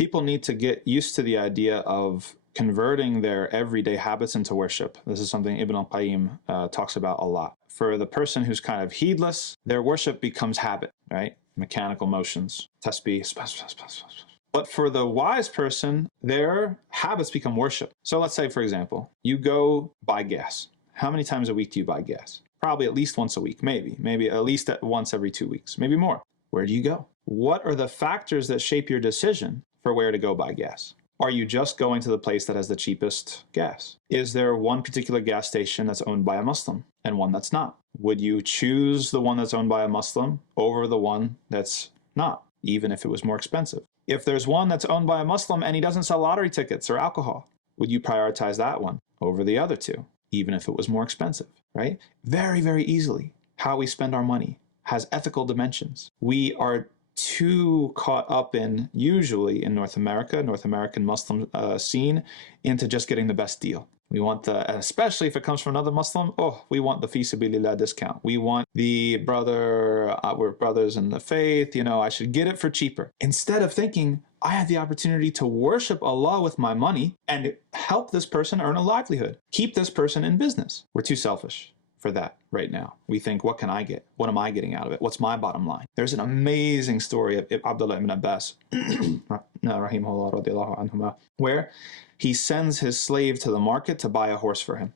people need to get used to the idea of converting their everyday habits into worship. This is something Ibn al-Qayyim talks about a lot. For the person who's kind of heedless, their worship becomes habit, right? Mechanical motions, tasbih. But for the wise person, their habits become worship. So let's say, for example, you go buy gas. How many times a week do you buy gas? Probably at least once a week, maybe at least once every 2 weeks, maybe more. Where do you go? What are the factors that shape your decision for where to go buy gas? Are you just going to the place that has the cheapest gas? Is there one particular gas station that's owned by a Muslim and one that's not? Would you choose the one that's owned by a Muslim over the one that's not, even if it was more expensive? If there's one that's owned by a Muslim and he doesn't sell lottery tickets or alcohol, would you prioritize that one over the other two, even if it was more expensive, right? Very, very easily, how we spend our money has ethical dimensions. We are too caught up in, usually in North American Muslim scene, into just getting the best deal. We want the, especially if it comes from another Muslim, we want the fi sabilillah discount. We want the brother, we're brothers in the faith, I should get it for cheaper. Instead of thinking, I have the opportunity to worship Allah with my money and help this person earn a livelihood. Keep this person in business. We're too selfish for that right now. We think, what can I get? What am I getting out of it? What's my bottom line? There's an amazing story of Abdullah ibn Abbas, where he sends his slave to the market to buy a horse for him.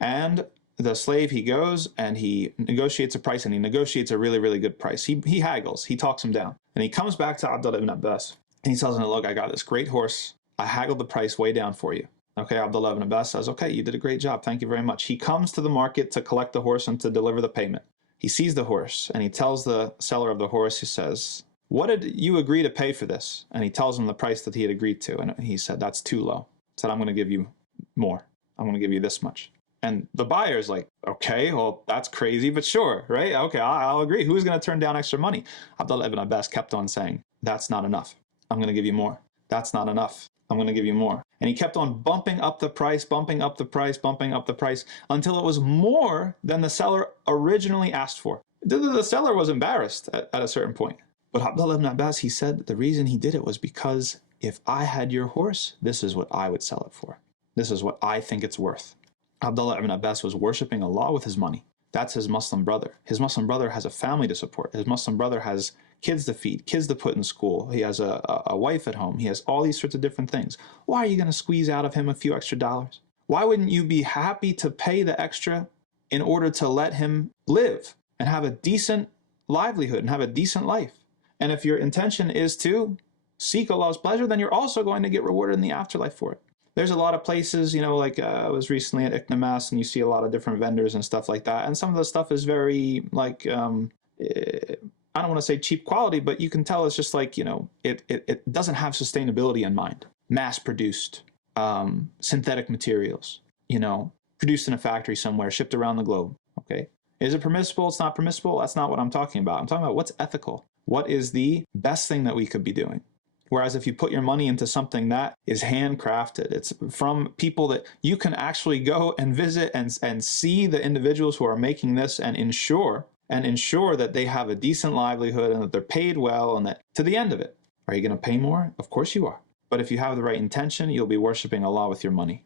And the slave, he goes and he negotiates a price, and he negotiates a really, really good price. He haggles, he talks him down. And he comes back to Abdullah ibn Abbas and he tells him, look, I got this great horse. I haggled the price way down for you. Okay, Abdullah ibn Abbas says, okay, you did a great job. Thank you very much. He comes to the market to collect the horse and to deliver the payment. He sees the horse and he tells the seller of the horse, he says, what did you agree to pay for this? And he tells him the price that he had agreed to. And he said, that's too low. He said, I'm going to give you more. I'm going to give you this much. And the buyer's like, okay, well, that's crazy, but sure, right? Okay, I'll agree. Who's going to turn down extra money? Abdullah ibn Abbas kept on saying, that's not enough. I'm going to give you more. That's not enough. I'm going to give you more. And he kept on bumping up the price, bumping up the price, bumping up the price, until it was more than the seller originally asked for. The seller was embarrassed at a certain point. But Abdullah ibn Abbas, he said the reason he did it was because if I had your horse, this is what I would sell it for. This is what I think it's worth. Abdullah ibn Abbas was worshiping Allah with his money. That's his Muslim brother. His Muslim brother has a family to support. His Muslim brother has kids to feed, kids to put in school. He has a wife at home. He has all these sorts of different things. Why are you going to squeeze out of him a few extra dollars? Why wouldn't you be happy to pay the extra in order to let him live and have a decent livelihood and have a decent life? And if your intention is to seek Allah's pleasure, then you're also going to get rewarded in the afterlife for it. There's a lot of places, like I was recently at uticamasjid, and you see a lot of different vendors and stuff like that. And some of the stuff is very, I don't want to say cheap quality, but you can tell it's just like, it doesn't have sustainability in mind. Mass-produced, synthetic materials, produced in a factory somewhere, shipped around the globe, okay? Is it permissible? It's not permissible? That's not what I'm talking about. I'm talking about what's ethical. What is the best thing that we could be doing? Whereas if you put your money into something that is handcrafted, it's from people that you can actually go and visit and see the individuals who are making this and ensure that they have a decent livelihood and that they're paid well, and that to the end of it. Are you going to pay more? Of course you are. But if you have the right intention, you'll be worshiping Allah with your money.